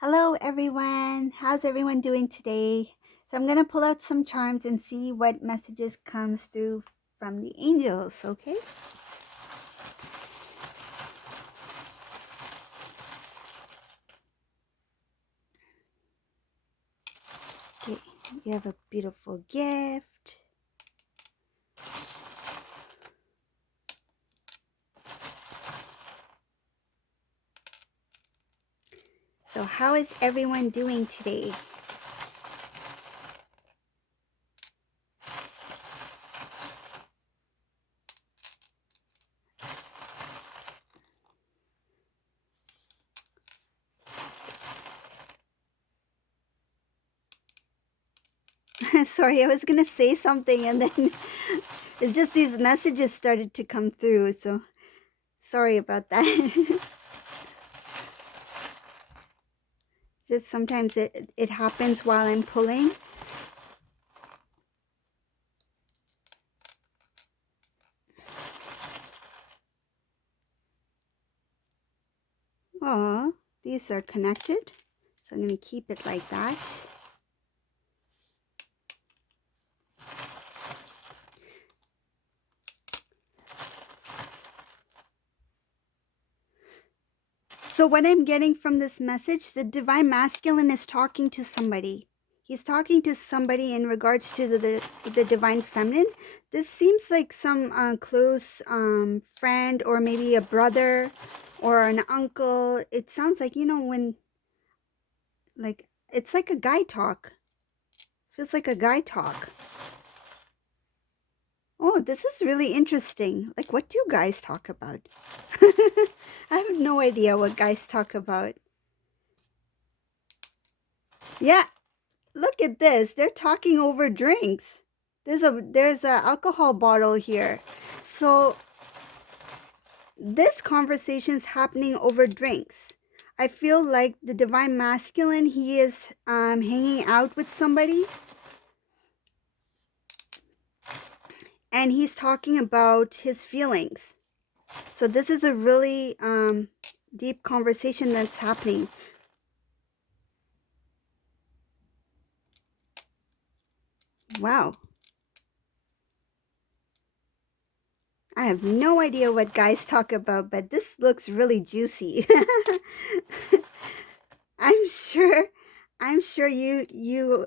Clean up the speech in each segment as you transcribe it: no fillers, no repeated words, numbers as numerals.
Hello, everyone. How's everyone doing today? So I'm gonna pull out some charms and see what messages comes through from the angels. Okay. Okay. You have a beautiful gift. So how is everyone doing today? Sorry, I was gonna say something and then it's just these messages started to come through. So sorry about that. Just sometimes it happens while I'm pulling. Oh, these are connected. So I'm going to keep it like that. So what I'm getting from this message, the divine masculine is talking to somebody. He's talking to somebody in regards to the divine feminine. This seems like some close friend or maybe a brother or an uncle. It sounds like, when, like, it's like a guy talk. Feels like a guy talk. Oh, this is really interesting. Like, what do guys talk about? I have no idea what guys talk about. Yeah, look at this. They're talking over drinks. There's a alcohol bottle here. So this conversation's happening over drinks. I feel like the divine masculine, he is hanging out with somebody and he's talking about his feelings. So this is a really deep conversation that's happening. Wow. I have no idea what guys talk about, but this looks really juicy. I'm sure I'm sure you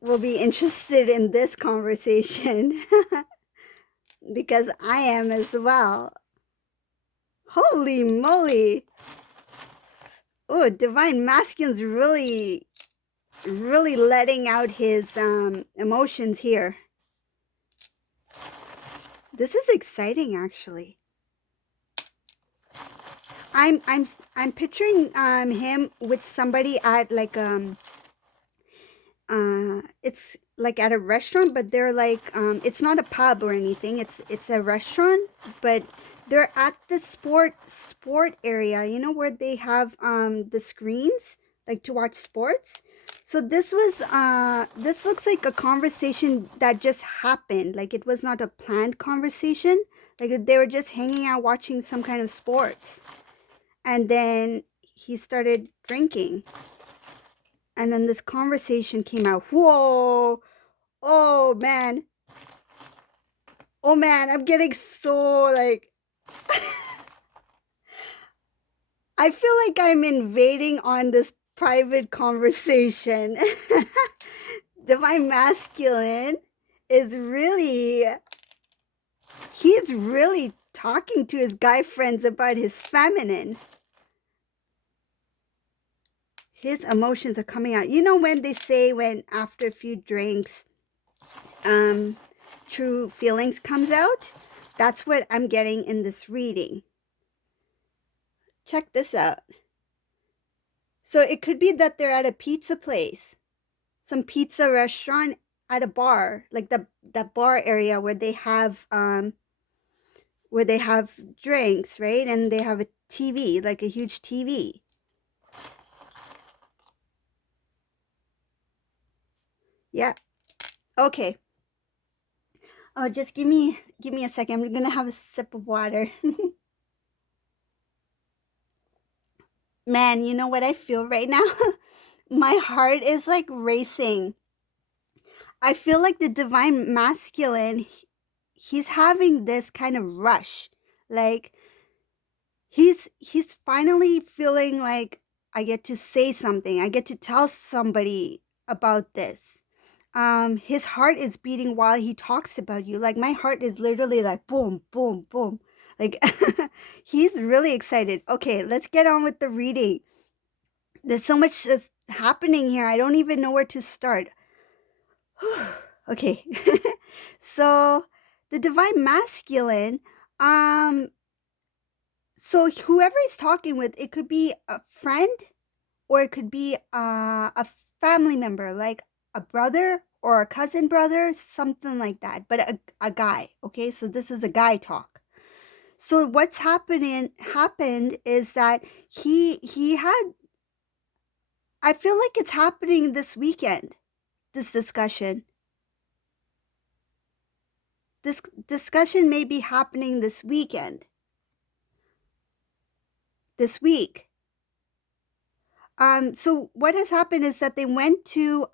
will be interested in this conversation because I am as well. Holy moly. Oh, divine masculine's really letting out his emotions here. This is exciting actually. I'm picturing him with somebody at like it's like at a restaurant, but they're like it's not a pub or anything. It's a restaurant, but they're at the sport area, where they have the screens like to watch sports. So this looks like a conversation that just happened. Like it was not a planned conversation. Like they were just hanging out watching some kind of sports. And then he started drinking. And then this conversation came out. Whoa. Oh man. Oh man, I'm getting so like I feel like I'm invading on this private conversation. Divine masculine is really he's really talking to his guy friends about his feminine. His emotions are coming out. You know when they say when after a few drinks um true feelings comes out? That's what I'm getting in this reading. Check this out. So it could be that they're at a pizza place, some pizza restaurant at a bar, like that bar area where they have drinks, right? And they have a TV, like a huge TV. Yeah. Okay. Oh, just give me a second. I'm gonna have a sip of water. Man, you know what I feel right now? my heart is like racing. I feel like the divine masculine, he's having this kind of rush. Like he's finally feeling like I get to say something. I get to tell somebody about this. His heart is beating while he talks about you. Like my heart is literally like boom, boom, boom. Like he's really excited. Okay, let's get on with the reading. There's so much that's happening here. I don't even know where to start. Okay. So the divine masculine, um, so whoever he's talking with, it could be a friend or it could be a family member, like a brother or a cousin brother, something like that, but a guy. Okay, so this is a guy talk. So what's happened is that he had, I feel like it's happening this weekend, this discussion. This discussion may be happening this weekend, this week. So what has happened is that they went to,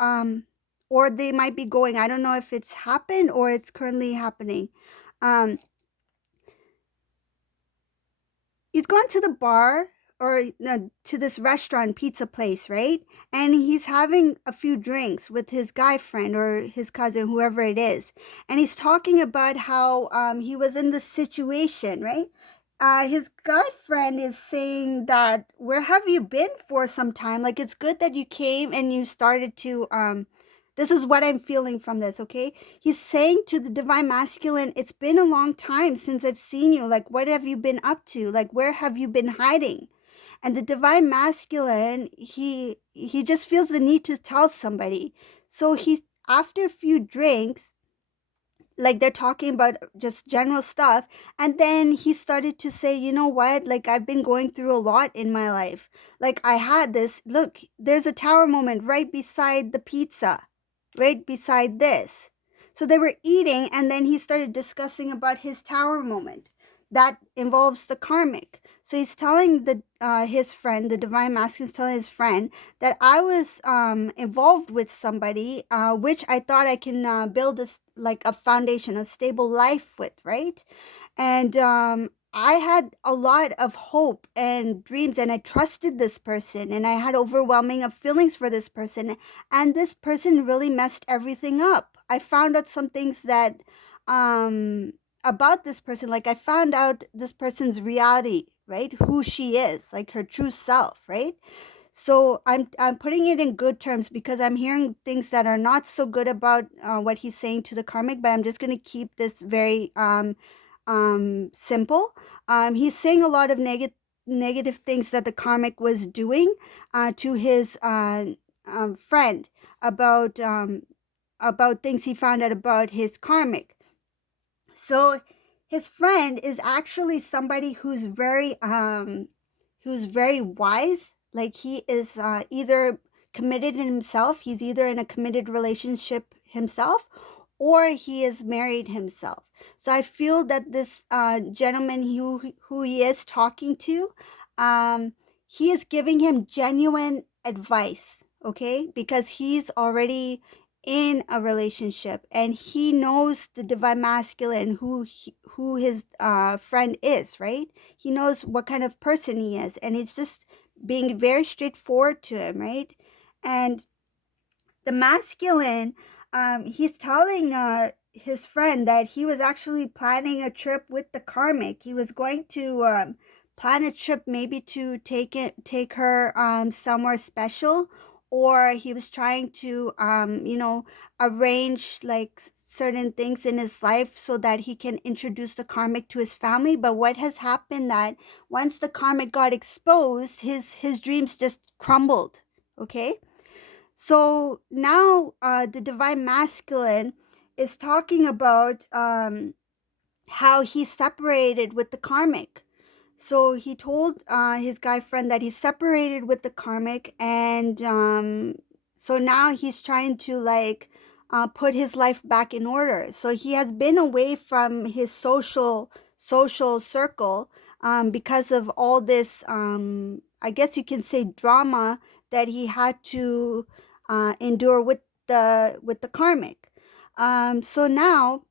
or they might be going, I don't know if it's happened or it's currently happening. Um, he's gone to the bar or no, to this restaurant, pizza place, right? And he's having a few drinks with his guy friend or his cousin, whoever it is. And he's talking about how he was in this situation, right? His guy friend is saying that, where have you been for some time? Like, it's good that you came and you started to, this is what I'm feeling from this, okay? He's saying to the divine masculine, it's been a long time since I've seen you. Like, what have you been up to? Like, where have you been hiding? And the divine masculine, he just feels the need to tell somebody. So he's, after a few drinks, like they're talking about just general stuff, and then he started to say, you know what, like I've been going through a lot in my life. Like I had this, look, there's a tower moment right beside the pizza, right beside this. So they were eating, and then he started discussing about his tower moment that involves the karmic. So he's telling the his friend, the divine masculine is telling his friend that I was involved with somebody, which I thought I can build this like a foundation, a stable life with, right? And I had a lot of hope and dreams, and I trusted this person, and I had overwhelming of feelings for this person, and this person really messed everything up. I found out some things that um about this person, like I found out this person's reality, right? Who she is, like her true self, right? So I'm putting it in good terms because I'm hearing things that are not so good about what he's saying to the karmic, but I'm just going to keep this very simple. He's saying a lot of negative things that the karmic was doing to his friend about things he found out about his karmic. So his friend is actually somebody who's very wise. Like he is either committed in himself, he's either in a committed relationship himself, or he is married himself. So I feel that this gentleman who he is talking to, he is giving him genuine advice, okay? Because he's already in a relationship and he knows the divine masculine, who his friend is, right? He knows what kind of person he is, and he's just being very straightforward to him, right? And the masculine, he's telling his friend that he was actually planning a trip with the karmic. He was going to plan a trip, maybe to take her somewhere special, or he was trying to arrange like certain things in his life so that he can introduce the karmic to his family. But what has happened that once the karmic got exposed, his dreams just crumbled. Okay, so now the divine masculine is talking about how he's separated with the karmic. So he told his guy friend that he's separated with the karmic, and so now he's trying to like put his life back in order. So he has been away from his social circle because of all this, I guess you can say, drama that he had to endure with the karmic. So now,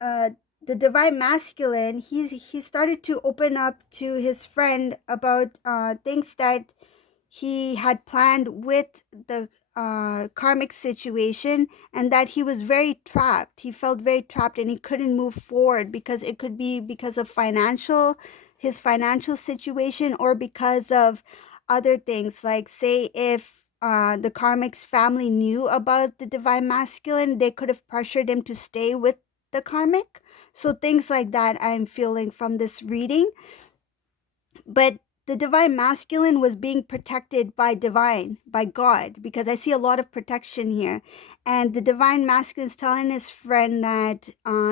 uh, the divine masculine, he started to open up to his friend about things that he had planned with the karmic situation, and that he was very trapped. He felt very trapped and he couldn't move forward because it could be because of his financial situation, or because of other things, like say if the karmic's family knew about the divine masculine, they could have pressured him to stay with the karmic. So things like that I'm feeling from this reading. But the divine masculine was being protected by God, because I see a lot of protection here. And the divine masculine is telling his friend that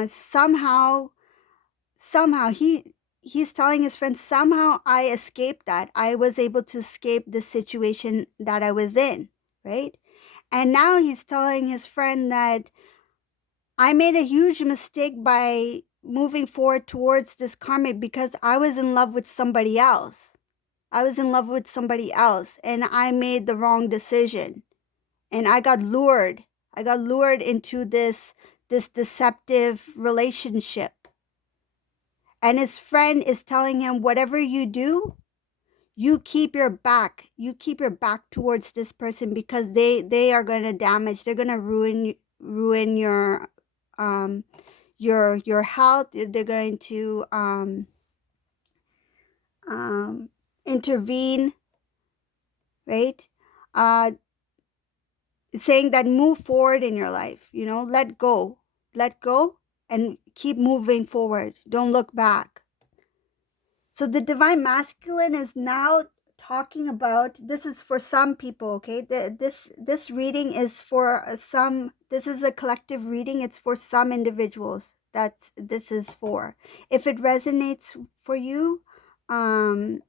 somehow he's telling his friend, somehow I escaped that. I was able to escape the situation that I was in, right? And now he's telling his friend that I made a huge mistake by moving forward towards this karmic, because I was in love with somebody else. I was in love with somebody else and I made the wrong decision. And I got lured. I got lured into this deceptive relationship. And his friend is telling him, whatever you do, you keep your back towards this person, because they are going to damage, they're going to ruin um your health. They're going to um intervene, right? uh Saying that move forward in your life, let go and keep moving forward, don't look back. So the divine masculine is now talking about, this is for some people, okay? This reading is for some, this is a collective reading, it's for some individuals, this is for. If it resonates for you, um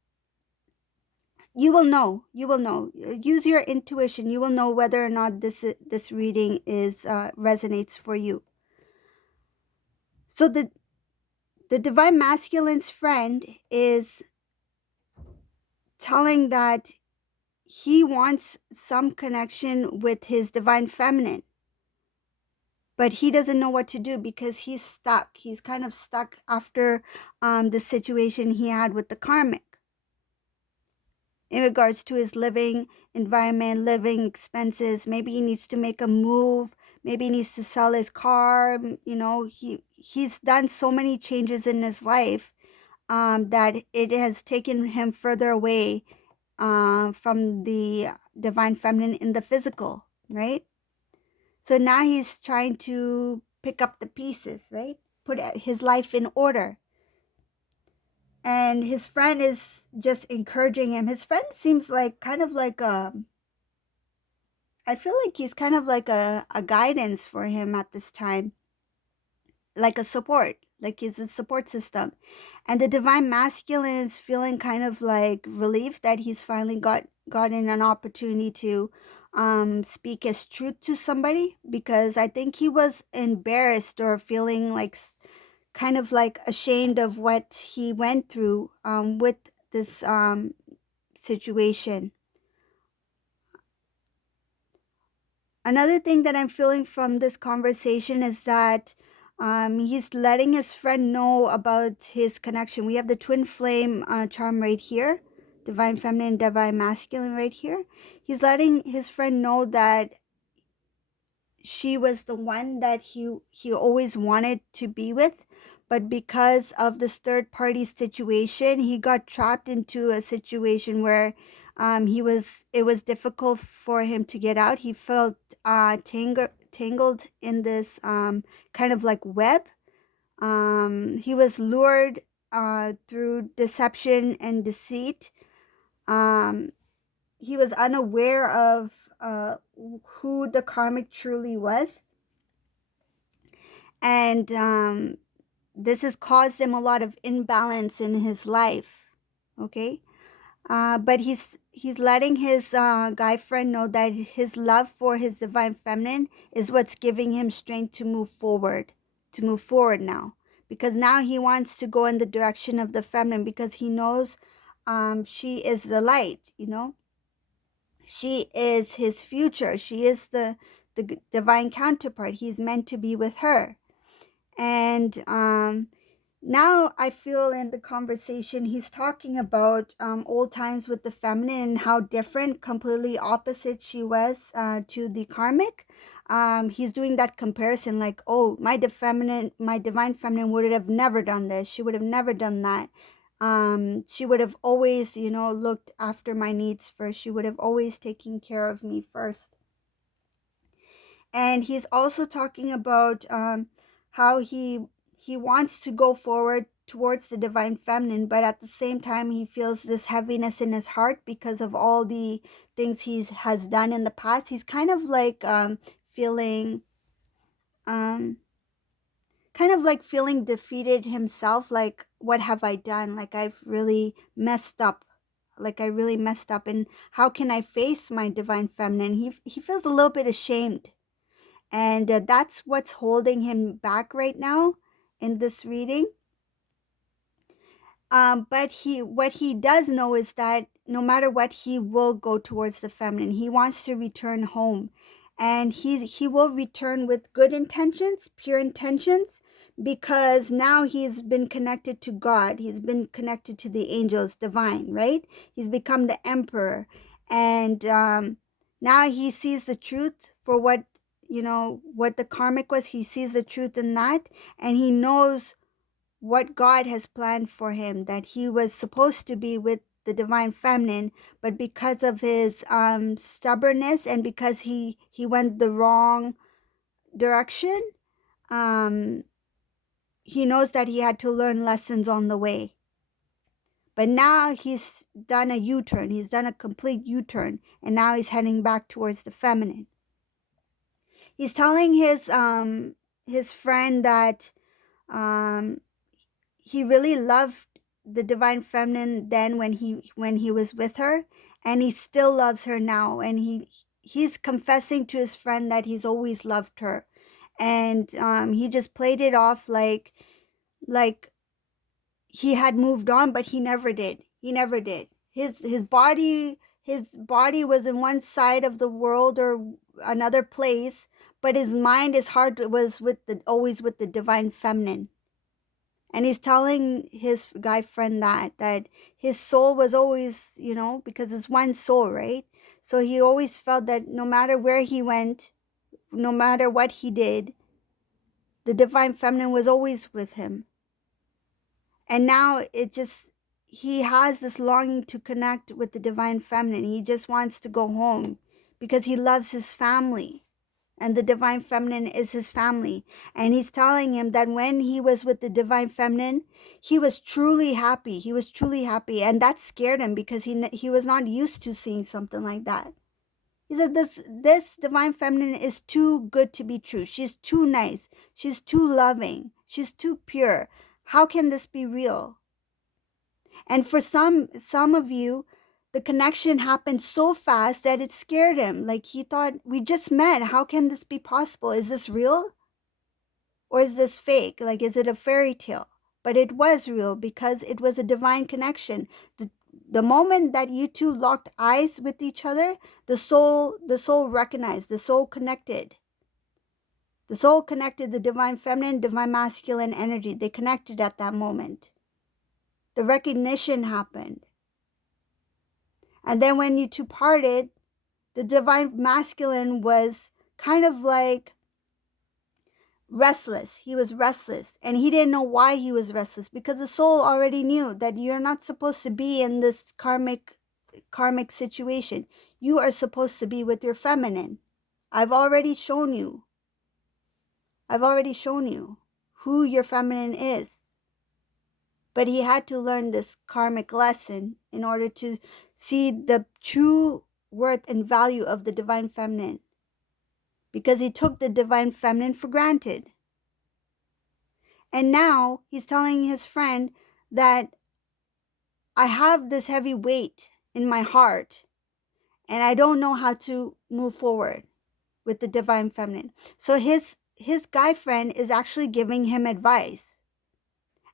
you will know, use your intuition, you will know whether or not this reading is resonates for you. So the divine masculine's friend is telling that he wants some connection with his divine feminine, but he doesn't know what to do because he's stuck. He's kind of stuck after the situation he had with the karmic in regards to his living environment, living expenses. Maybe he needs to make a move. Maybe he needs to sell his car. He's done so many changes in his life that it has taken him further away from the divine feminine in the physical, right? So now he's trying to pick up the pieces, right? Put his life in order. And his friend is just encouraging him. His friend seems like kind of like I feel like he's kind of like a guidance for him at this time, like a support, like he's a support system. And the divine masculine is feeling kind of like relief that he's finally gotten an opportunity to speak his truth to somebody, because I think he was embarrassed or feeling like kind of like ashamed of what he went through with this situation. Another thing that I'm feeling from this conversation is that he's letting his friend know about his connection. We have the twin flame charm right here, divine feminine, divine masculine right here. He's letting his friend know that she was the one that he always wanted to be with, but because of this third party situation, he got trapped into a situation where it was difficult for him to get out. He felt tangled in this kind of like web. He was lured through deception and deceit. He was unaware of who the karmic truly was, and this has caused him a lot of imbalance in his life. Okay. But he's letting his guy friend know that his love for his divine feminine is what's giving him strength to move forward, now, because now he wants to go in the direction of the feminine, because he knows she is the light, She is his future. She is the divine counterpart. He's meant to be with her. And now I feel in the conversation he's talking about old times with the feminine and how different, completely opposite she was to the karmic. He's doing that comparison, like, oh, my divine feminine would have never done this. She would have never done that. She would have always, looked after my needs first. She would have always taken care of me first. And he's also talking about how he wants to go forward towards the divine feminine, but at the same time he feels this heaviness in his heart because of all the things he has done in the past. He's kind of like feeling um feeling defeated himself, like, what have I done? Like, I've really messed up. Like, I really messed up, and how can I face my divine feminine? He feels a little bit ashamed, and that's what's holding him back right now in this reading. But what he does know is that no matter what, he will go towards the feminine. He wants to return home, and he will return with good intentions, pure intentions, because now he's been connected to God. He's been connected to the angels, divine, right? He's become the emperor, and now he sees the truth for what the karmic was. He sees the truth in that, and he knows what God has planned for him, that he was supposed to be with the divine feminine, but because of his stubbornness, and because he went the wrong direction, um, he knows that he had to learn lessons on the way. But now he's done a U-turn. He's done a complete U-turn, and now he's heading back towards the feminine. He's telling his friend that um, he really loved the divine feminine then when he was with her, and he still loves her now, and he's confessing to his friend that he's always loved her, and he just played it off like he had moved on, but he never did. His body was in one side of the world or another place, but his heart was always with the divine feminine. And he's telling his guy friend that his soul was always, because it's one soul, right? So he always felt that no matter where he went, no matter what he did, the divine feminine was always with him. And now he has this longing to connect with the divine feminine. He just wants to go home because he loves his family. And the divine feminine is his family. And he's telling him that when he was with the divine feminine, he was truly happy. He was truly happy. And that scared him because he was not used to seeing something like that. He said this divine feminine is too good to be true. She's too nice. She's too loving. She's too pure. How can this be real? And for some of you, the connection happened so fast that it scared him. Like, he thought, we just met. How can this be possible? Is this real? Or is this fake? Like, is it a fairy tale? But it was real because it was a divine connection. The moment that you two locked eyes with each other, the soul recognized, the soul connected. The soul connected the divine feminine, divine masculine energy. They connected at that moment. The recognition happened. And then when you two parted, the divine masculine was kind of like restless. He was restless, and he didn't know why he was restless, because the soul already knew that you're not supposed to be in this karmic situation. You are supposed to be with your feminine. I've already shown you who your feminine is. But he had to learn this karmic lesson in order to see the true worth and value of the divine feminine, because he took the divine feminine for granted. And now he's telling his friend that I have this heavy weight in my heart and I don't know how to move forward with the divine feminine. So his guy friend is actually giving him advice,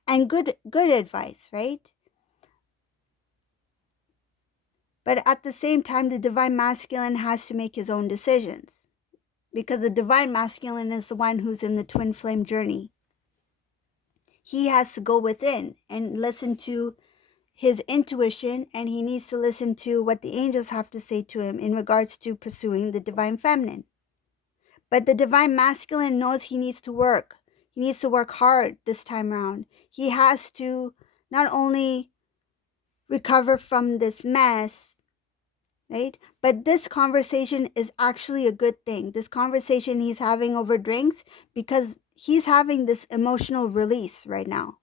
and good advice, right? But at the same time, the divine masculine has to make his own decisions, because the divine masculine is the one who's in the twin flame journey. He has to go within and listen to his intuition, and he needs to listen to what the angels have to say to him in regards to pursuing the divine feminine. But the divine masculine knows he needs to work. He needs to work hard this time around. He has to not only recover from this mess, right? But this conversation is actually a good thing. This conversation he's having over drinks, because he's having this emotional release right now.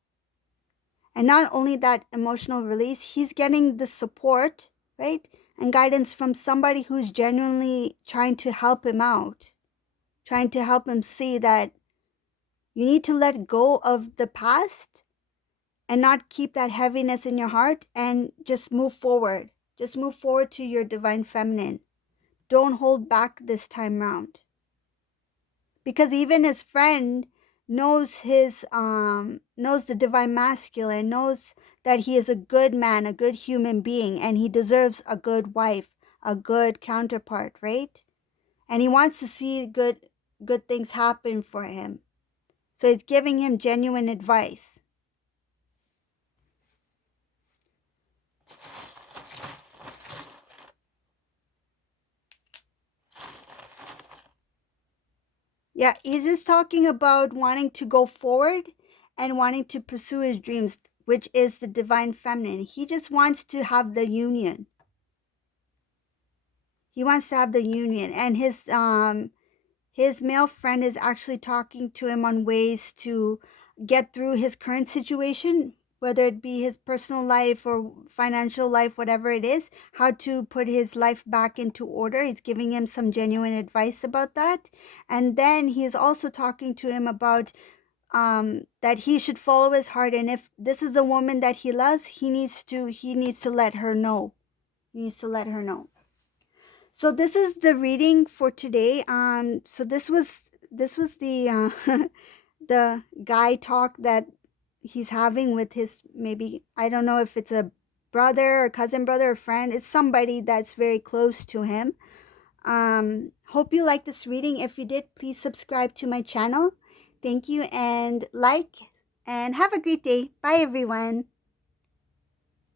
And not only that emotional release, he's getting the support, right? And guidance from somebody who's genuinely trying to help him out, trying to help him see that you need to let go of the past and not keep that heaviness in your heart, and just move forward. Just move forward to your divine feminine. Don't hold back this time round. Because even his friend knows knows the divine masculine, knows that he is a good man, a good human being, and he deserves a good wife, a good counterpart, right? And he wants to see good things happen for him. So it's giving him genuine advice. Yeah, he's just talking about wanting to go forward and wanting to pursue his dreams, which is the divine feminine. He just wants to have the union. He wants to have the union, and his male friend is actually talking to him on ways to get through his current situation, whether it be his personal life or financial life, whatever it is, how to put his life back into order. He's giving him some genuine advice about that. And then he is also talking to him about that he should follow his heart, and if this is the woman that he loves, he needs to let her know. He needs to let her know. So this is the reading for today. So this was the the guy talk that he's having with his, maybe, I don't know if it's a brother or cousin brother or friend. It's somebody that's very close to him. Hope you like this reading. If you did, please subscribe to my channel. Thank you, and like, and have a great day. Bye everyone.